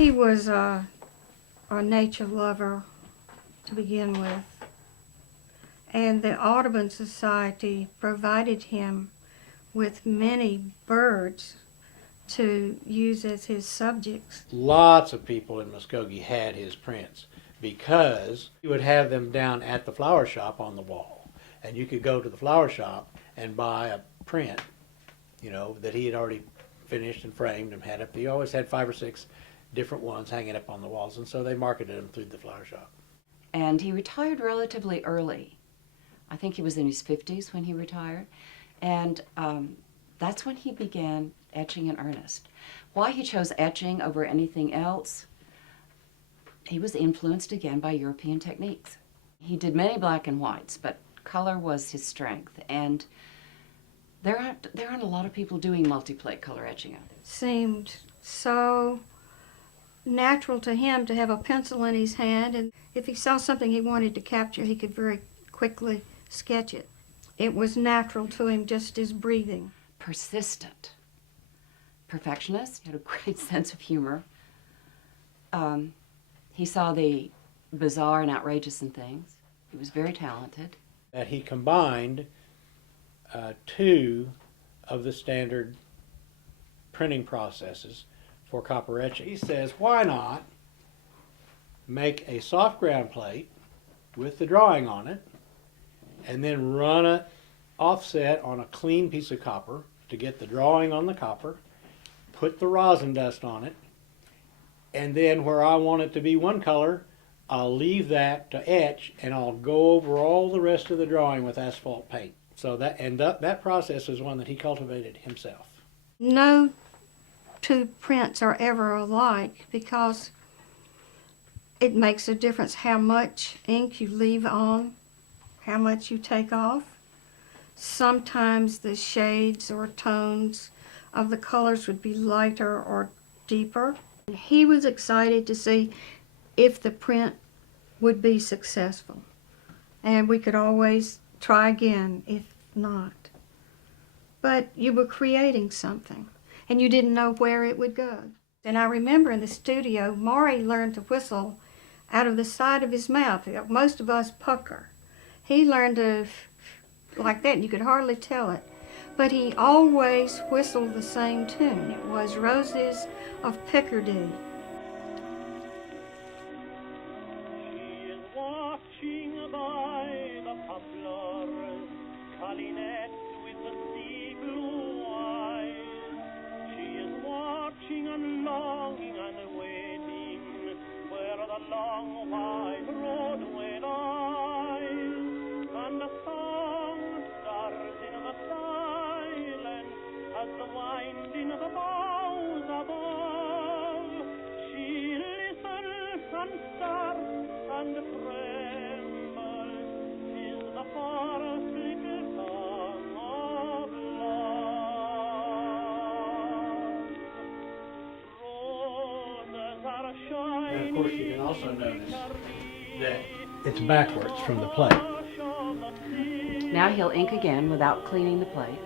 He was a nature lover to begin with, and the Audubon Society provided him with many birds to use as his subjects. Lots of people in Muskogee had his prints because he would have them down at the flower shop on the wall. And you could go to the flower shop and buy a print, you know, that he had already finished and framed and had up. He always had 5 or 6 different ones hanging up on the walls, and so they marketed them through the flower shop. And he retired relatively early. I think he was in his 50s when he retired. And that's when he began etching in earnest. Why he chose etching over anything else, he was influenced again by European techniques. He did many black and whites, but color was his strength. And there aren't a lot of people doing multi-plate color etching out there. Seemed so natural to him to have a pencil in his hand, and if he saw something he wanted to capture, he could very quickly sketch it. It was natural to him, just as breathing. Persistent. Perfectionist, he had a great sense of humor. He saw the bizarre and outrageous in things. He was very talented. That he combined 2 of the standard printing processes for copper etching. He says, why not make a soft ground plate with the drawing on it and then run it offset on a clean piece of copper to get the drawing on the copper, put the rosin dust on it, and then where I want it to be one color, I'll leave that to etch, and I'll go over all the rest of the drawing with asphalt paint. So that process is one that he cultivated himself. No 2 prints are ever alike because it makes a difference how much ink you leave on, how much you take off. Sometimes the shades or tones of the colors would be lighter or deeper. He was excited to see if the print would be successful, and we could always try again if not. But you were creating something, and you didn't know where it would go. And I remember in the studio, Maury learned to whistle out of the side of his mouth. Most of us pucker. He learned to like that, and you could hardly tell it. But he always whistled the same tune. It was Roses of Picardy. She is watching by the poplars, Calinette with the sea blue eyes. She is watching and longing and waiting where the long white roadway lies, and the song starts in the silence as the winding the boughs above. She listens and starts and trembles, is the forest little song of love. Roses are shining. And of course you can also notice that it's backwards from the plate. Now he'll ink again without cleaning the plate.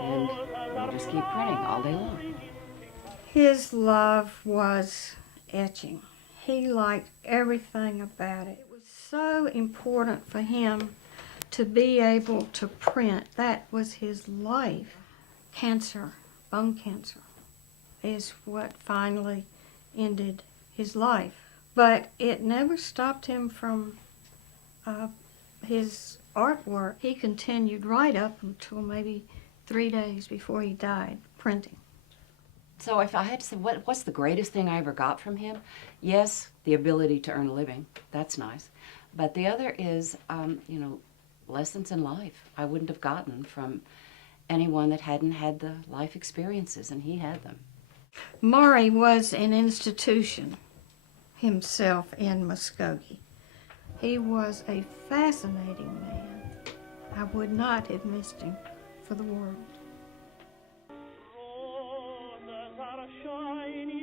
And we'll just keep printing all day long. His love was etching. He liked everything about it. It was so important for him to be able to print. That was his life. Cancer, bone cancer, is what finally ended his life. But it never stopped him from his artwork. He continued right up until maybe 3 days before he died, printing. So if I had to say, what's the greatest thing I ever got from him? Yes, the ability to earn a living. That's nice. But the other is, lessons in life I wouldn't have gotten from anyone that hadn't had the life experiences, and he had them. Maury was an institution himself in Muskogee. He was a fascinating man. I would not have missed him for the world. Roses are shining